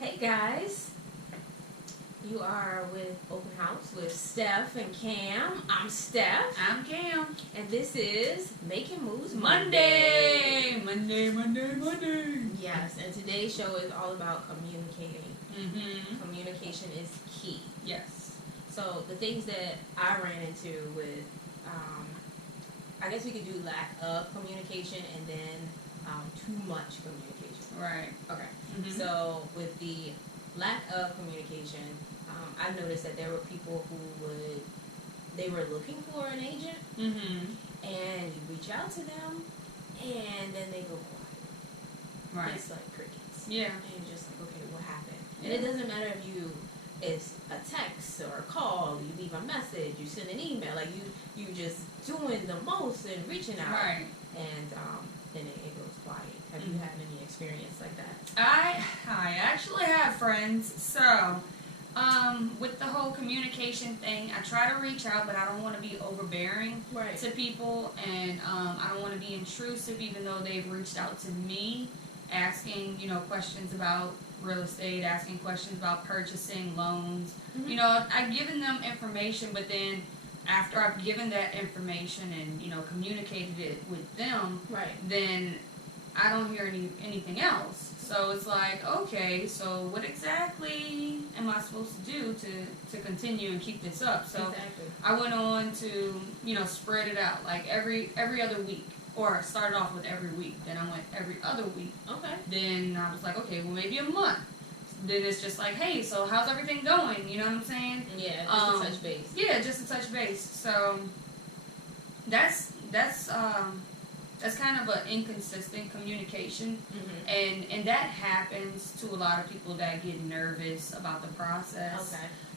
Hey guys, you are with Open House with Steph and Cam. I'm Steph. I'm Cam. And this is Making Moves Monday. Yes, and today's show is all about communicating. Communication is key. Yes. So the things that I ran into with, I guess we could do lack of communication and then too much communication. Right. Okay. So with the lack of communication, I've noticed that there were people who they were looking for an agent, and you reach out to them, and then they go quiet. Right. It's like crickets. Yeah. And you're just like, okay, what happened? Yeah. And it doesn't matter if it's a text or a call, you leave a message, you send an email, like you just doing the most and reaching out. Right. And then it goes quiet. Have you had any experience like that? I actually have friends, so with the whole communication thing, I try to reach out, but I don't want to be overbearing to people, and I don't want to be intrusive, even though they've reached out to me, asking questions about real estate, asking questions about purchasing loans. I've given them information, but then after I've given that information and communicated it with them, then I don't hear anything else. So it's like, okay, so what exactly am I supposed to do to continue and keep this up? So I went on to spread it out like every other week, or started off with every week. Then I went every other week. Okay. Then I was like, okay, well maybe a month. Then it's just like, hey, so how's everything going? You know what I'm saying? Yeah, just a touch base. Yeah, just a touch base. So that's kind of an inconsistent communication, and that happens to a lot of people that get nervous about the process.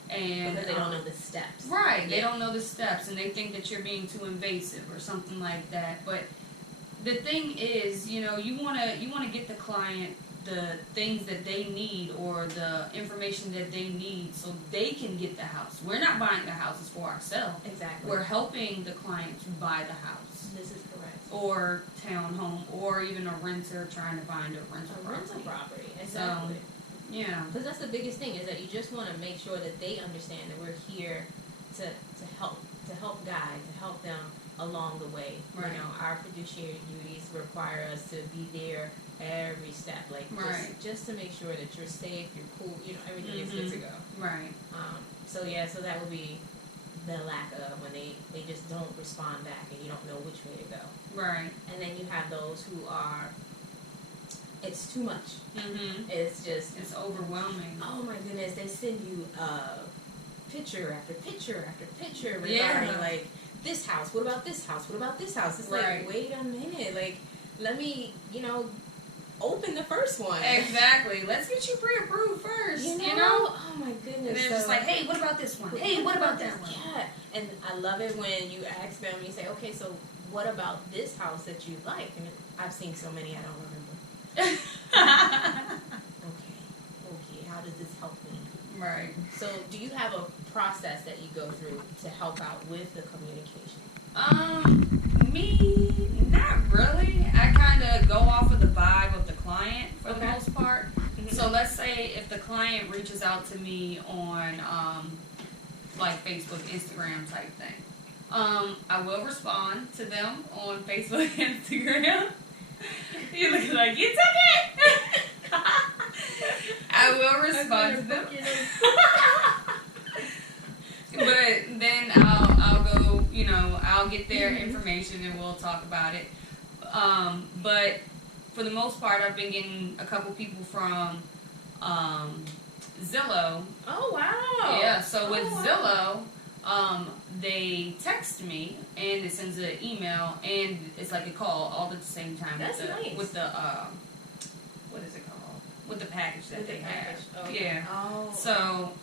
Okay. And because they don't know the steps. Right, they don't know the steps, and they think that you're being too invasive or something like that. But the thing is, you wanna get the client the things that they need, or the information that they need, so they can get the house. We're not buying the houses for ourselves. Exactly. We're helping the client to buy the house. This is correct. Or townhome, or even a renter trying to find a rental property. Exactly. So, yeah. Because that's the biggest thing, is that you just want to make sure that they understand that we're here to help guide, to help them along the way. Right. Our fiduciary duties require us to be there every step, like just to make sure that you're safe, you're cool, everything is good to go. Right. So that would be the lack of, when they just don't respond back and you don't know which way to go. Right. And then you have those who are, it's too much. It's overwhelming. Oh my goodness, they send you picture after picture after picture regarding like this house. What about this house? What about this house? It's like, wait a minute, like let me open the first one. Exactly. Let's get you pre-approved first. Oh my goodness. And then just like, hey, what about this one? Hey, what about that one? Yeah. And I love it when you ask them, you say, okay, so what about this house that you like? And I've seen so many, I don't remember. Okay, how does this help me? Right. So do you have a process that you go through to help out with the communication? Me, not really. I kind of go off of the vibe of the client for the most part. So let's say if the client reaches out to me on like Facebook, Instagram type thing, I will respond to them on Facebook, Instagram. You look like you took it. I will respond to them. But then I'll go, I'll get their information and we'll talk about it. But for the most part, I've been getting a couple people from Zillow. Oh, wow. Yeah, so with Zillow, they text me and it sends an email and it's like a call all at the same time. That's nice. With the, what is it called? With the package that they have. Okay. Yeah. Oh. So,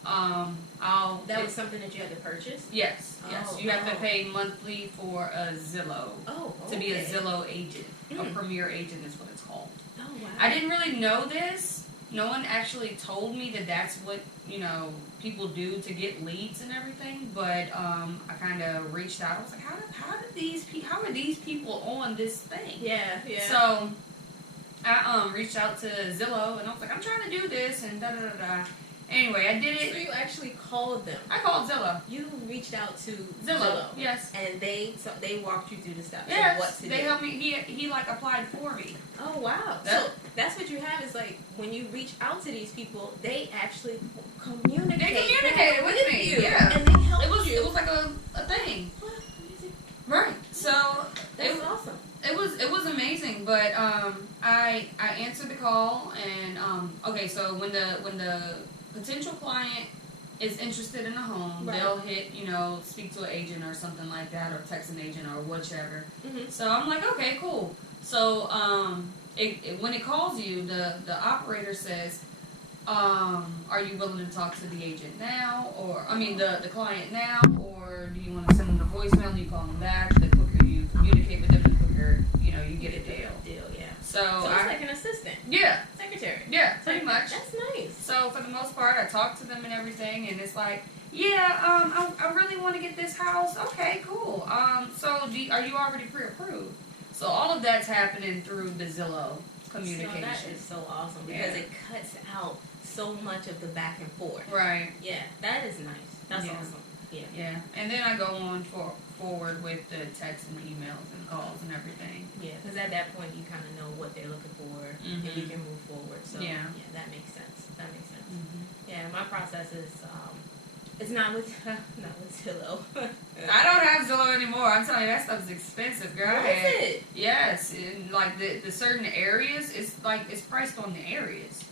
that was something that you had to purchase? Yes. You have to pay monthly for a Zillow. Oh, okay. To be a Zillow agent. A premier agent is what it's called. Oh, wow. I didn't really know this. No one actually told me that that's what, people do to get leads and everything, but I kind of reached out. I was like, how are these people on this thing? Yeah. So I reached out to Zillow, and I was like, I'm trying to do this, and da da da da. Anyway, I did it. So you actually called them? I called Zillow. You reached out to Zillow. Yes. And they walked you through the steps. Yes. Of what to do. They helped me. He like applied for me. Oh wow. So that's what you have is like when you reach out to these people, they actually communicate. They communicated with me. You. Yeah. And they helped you. It was like a thing. Right. So that's awesome. It was amazing, but I answered the call, and okay, so when the potential client is interested in a home, right, they'll hit, speak to an agent or something like that, or text an agent or whichever. Mm-hmm. So I'm like, okay, cool. So when it calls you, the operator says, are you willing to talk to the agent now, or the client now, or do you want to send them a voicemail and you call them back? The quicker you communicate with them, the quicker you get a deal. Yeah. So it's like an assistant. Yeah. Secretary. Yeah, pretty much. That's nice. So for the most part, I talk to them and everything, and it's like, yeah, I really want to get this house. Okay, cool. So are you already pre-approved? So all of that's happening through the Zillow communication. So that is so awesome because it cuts out so much of the back and forth. Right. Yeah, that is nice. That's awesome. Yeah. Yeah. And then I go on forward with the texts and emails and calls and everything. Yeah, because at that point you kind of know what they're looking for, mm-hmm, and you can move forward. So yeah, that makes sense. Mm-hmm. Yeah, my process is it's not with Zillow. I don't have Zillow anymore. I'm telling you, that stuff's expensive, girl. What is it? Yes, in like the certain areas, it's priced on the areas.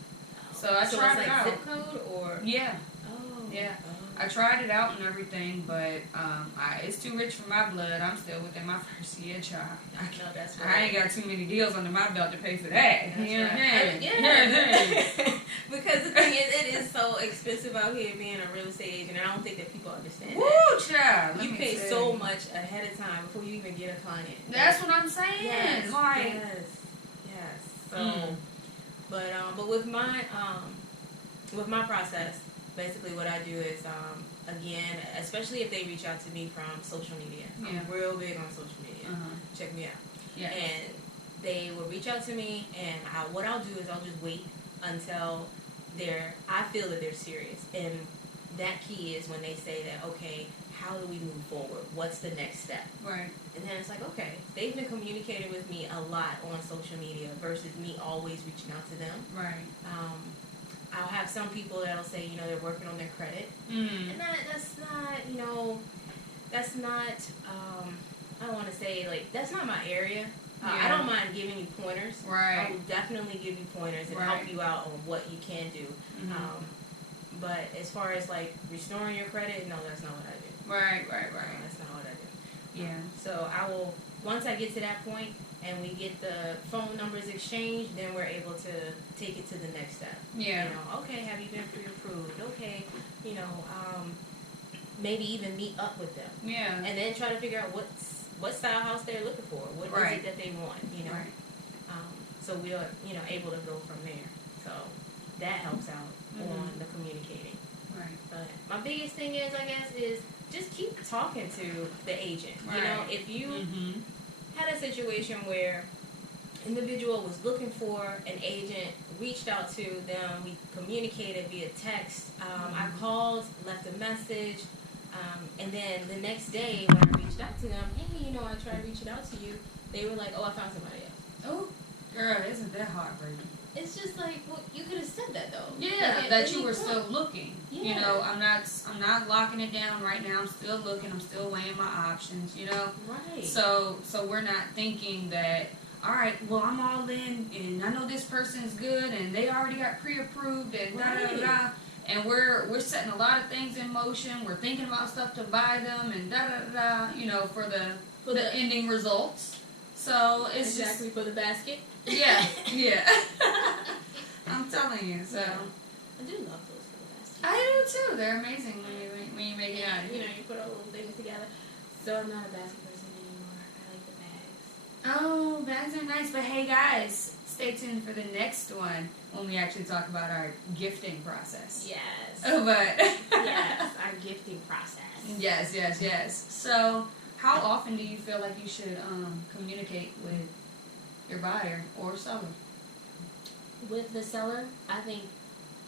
So I tried it out. Zip code or yeah. Oh yeah. I tried it out and everything, but it's too rich for my blood. I'm still within my first year, child. That's right. I ain't got too many deals under my belt to pay for that. That's you know right. Yeah. Because the thing is, it is so expensive out here being a real estate agent, and I don't think that people understand Woo, that. child. You pay so much ahead of time before you even get a client. That's what I'm saying. Yes. Like, yes. So, but with my process, basically what I do is, again, especially if they reach out to me from social media. I'm real big on social media. Check me out. Yeah. And they will reach out to me, and what I'll do is I'll just wait until I feel that they're serious. And that key is when they say that, okay, how do we move forward? What's the next step? Right. And then it's like, okay, they've been communicating with me a lot on social media versus me always reaching out to them. Right. I'll have some people that'll say, they're working on their credit. And that's not, I don't want to say, like, that's not my area. I don't mind giving you pointers. Right. I will definitely give you pointers and help you out on what you can do. Mm-hmm. But as far as, like, restoring your credit, no, that's not what I do. Right. That's not what I do. Yeah. So I will, once I get to that point, and we get the phone numbers exchanged, then we're able to take it to the next step. Yeah. Okay, have you been pre-approved? Okay, maybe even meet up with them. Yeah. And then try to figure out what style house they're looking for. What is it that they want, Right. So we are, able to go from there. So that helps out on the communicating. Right. But my biggest thing is, I guess, is just keep talking to the agent. Right. If you had a situation where individual was looking for an agent, reached out to them, we communicated via text, I called, left a message, and then the next day when I reached out to them, hey, I tried reaching out to you, they were like, oh, I found somebody else. Oh, girl, isn't that heartbreaking? It's just like, well, you could have said that though. Yeah, that you were still looking. Yeah. I'm not locking it down right now. I'm still looking. I'm still weighing my options. Right. So we're not thinking that, all right, well, I'm all in, and I know this person's good, and they already got pre-approved, and da da da. And we're setting a lot of things in motion. We're thinking about stuff to buy them, and da da da. For the ending results. So it's exactly for the basket. Yeah. I'm telling you. So I do love those for the basket. I do too. They're amazing when you make it out. You put all little things together. So I'm not a basket person anymore. I like the bags. Oh, bags are nice. But hey, guys, stay tuned for the next one when we actually talk about our gifting process. Yes. Oh, but yes, our gifting process. Yes. So, how often do you feel like you should communicate with your buyer or seller? with the seller, I think,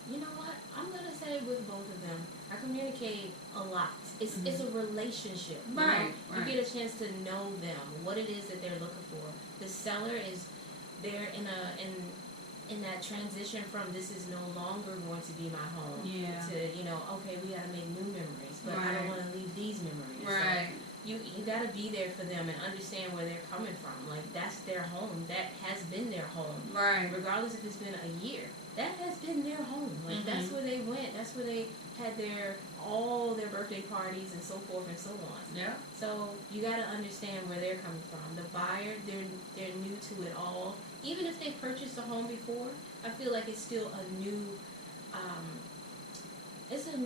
you know what? I'm gonna say with both of them, I communicate a lot. It's a relationship. Right. You get a chance to know them, what it is that they're looking for. The seller is they're in that transition from this is no longer going to be my home to okay, we gotta make new memories, but I don't want to leave these memories. Right. So you gotta be there for them and understand where they're coming from. Like that's their home. That has been their home. Right. Regardless if it's been a year. That has been their home. Like that's where they went. That's where they had all their birthday parties and so forth and so on. Yeah. So you got to understand where they're coming from. The buyer, they're new to it all. Even if they purchased a home before, I feel like it's still a new. It's a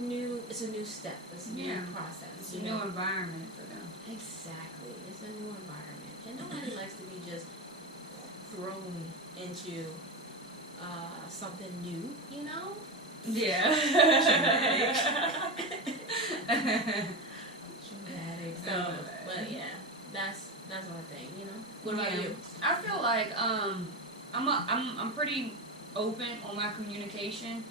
new step. It's a new process. It's a new environment for them. Exactly. It's a new environment, and nobody likes to be just thrown into something new, you know? Yeah. Traumatic. So, but yeah, that's my thing, you know? What about you? I feel like I'm pretty open on my communication.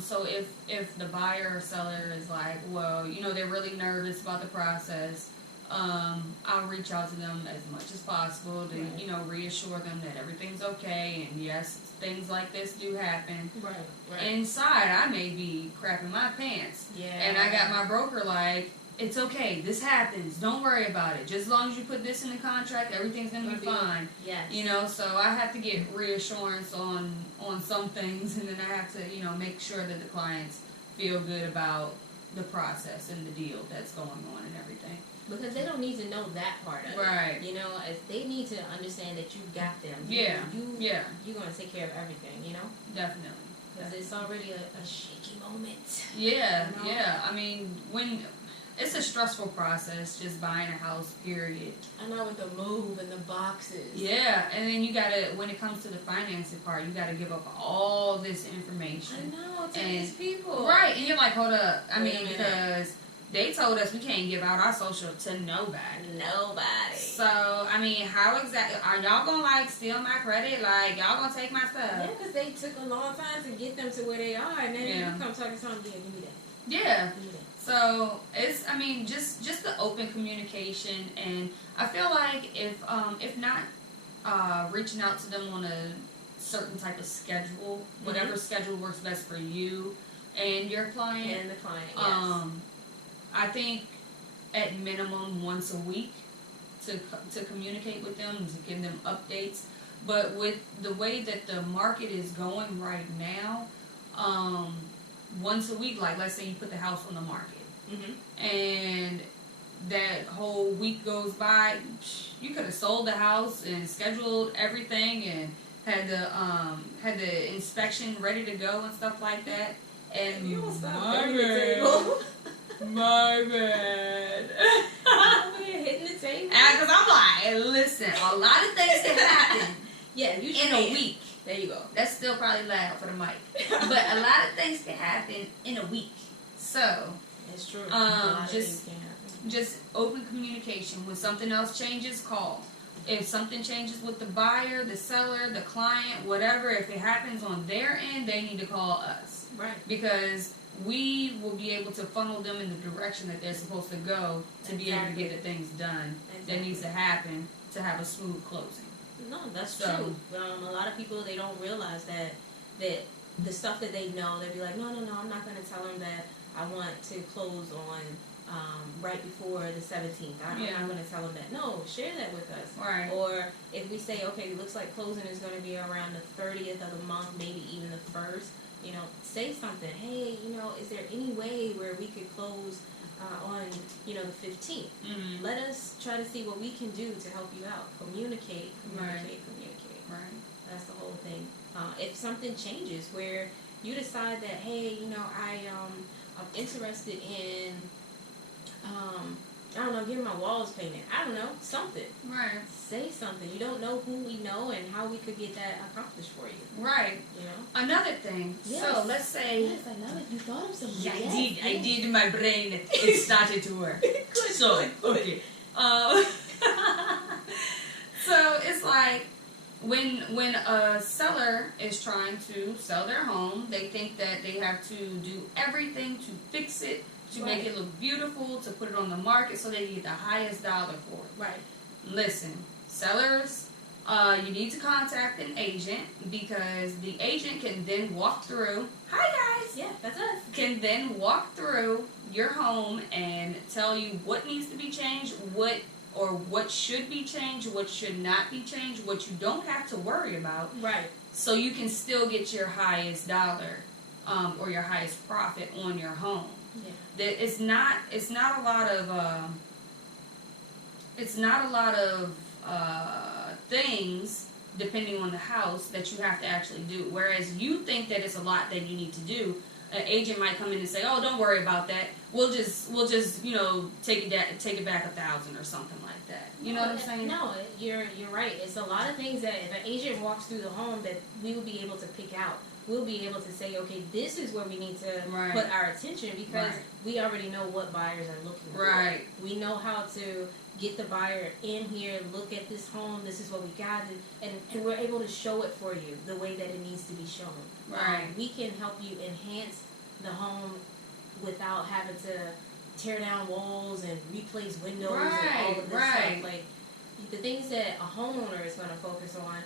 So if the buyer or seller is like, well, you know, they're really nervous about the process, I'll reach out to them as much as possible to, you know, reassure them that everything's okay, and yes, things like this do happen. Right. Inside, I may be crapping my pants. Yeah. And I got my broker like, it's okay, this happens, don't worry about it. Just as long as you put this in the contract, everything's going to be fine. Yes. You know, so I have to get reassurance on some things, and then I have to, you know, make sure that the clients feel good about the process and the deal that's going on and everything. Because they don't need to know that part of it. Right. You know, they need to understand that you got them. You're going to take care of everything, you know? Definitely. Because it's already a shaky moment. Yeah, you know? Yeah. I mean, when it's a stressful process just buying a house, period. I know, with the move and the boxes. Yeah, and then you gotta, when it comes to the financing part, you gotta give up all this information. I know, to these people. Right, and you're like, hold up. I mean, because they told us we can't give out our social to nobody. So, I mean, how exactly, are y'all gonna, like, steal my credit? Like, y'all gonna take my stuff? Yeah, because they took a long time to get them to where they are, and then you come talking to something, give me that. Yeah. Give me that. So, it's, I mean, just the open communication, and I feel like if not reaching out to them on a certain type of schedule, whatever schedule works best for you and your client. And the client, yes. I think at minimum once a week to communicate with them, to give them updates. But with the way that the market is going right now, once a week, like let's say you put the house on the market, and that whole week goes by, you could have sold the house and scheduled everything and had the inspection ready to go and stuff like that. And you don't stop my bad. Over here hitting the table. Because I'm like, listen, a lot of things can happen. In a week. There you go. That's still probably loud for the mic. But a lot of things can happen in a week. So, it's true. Just open communication. When something else changes, call. If something changes with the buyer, the seller, the client, whatever, if it happens on their end, they need to call us. Right. Because we will be able to funnel them in the direction that they're supposed to go to be able to get the things done that needs to happen to have a smooth closing. No, that's true. A lot of people, they don't realize that the stuff that they know, they'll be like, no, I'm not going to tell them that I want to close on right before the 17th. I'm not going to tell them that. No, share that with us. Right. Or if we say, okay, it looks like closing is going to be around the 30th of the month, maybe even the 1st, you know, say something. Hey, you know, is there any way where we could close on, you know, the 15th? Let us try to see what we can do to help you out. Communicate. Right. That's the whole thing. If something changes where you decide that, hey, you know, I'm interested in, I don't know, getting my walls painted. I don't know, something. Right. Say something. You don't know who we know and how we could get that accomplished for you. Right. You know? Another thing. Yes. So, let's say... Yes, I love it. You thought of something. Yeah, I did. My brain, it started to work. Good. Okay. So, it's like, when a seller is trying to sell their home, they think that they have to do everything to fix it, to make it look beautiful, to put it on the market so they get the highest dollar for it. Right. Listen, sellers, you need to contact an agent, because the agent can then walk through. Hi guys. Yeah, that's us. Can then walk through your home and tell you what needs to be changed, what should be changed, what should not be changed, what you don't have to worry about. Right. So you can still get your highest dollar, or your highest profit on your home. Yeah. That it's not a lot of things, depending on the house, that you have to actually do. Whereas you think that it's a lot that you need to do. An agent might come in and say, "Oh, don't worry about that. We'll just take it back $1,000 or something like that." You know what I'm saying? No, you're right. It's a lot of things that if an agent walks through the home that we will be able to pick out. We'll be able to say, okay, this is where we need to put our attention, because we already know what buyers are looking for. Right. We know how to get the buyer in here, look at this home, this is what we got, and we're able to show it for you the way that it needs to be shown. Right. We can help you enhance the home without having to tear down walls and replace windows and all of this stuff. Like, the things that a homeowner is going to focus on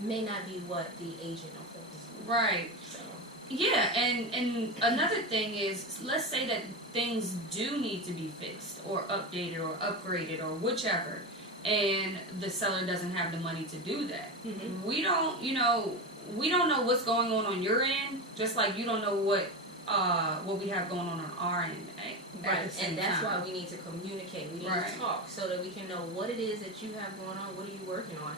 may not be what the agent will focus on. Right. So. Yeah, and another thing is, let's say that things do need to be fixed or updated or upgraded or whichever, and the seller doesn't have the money to do that. Mm-hmm. We don't know what's going on your end, just like you don't know what we have going on our end. Right, and that's why we need to communicate. We need to talk so that we can know what it is that you have going on. What are you working on?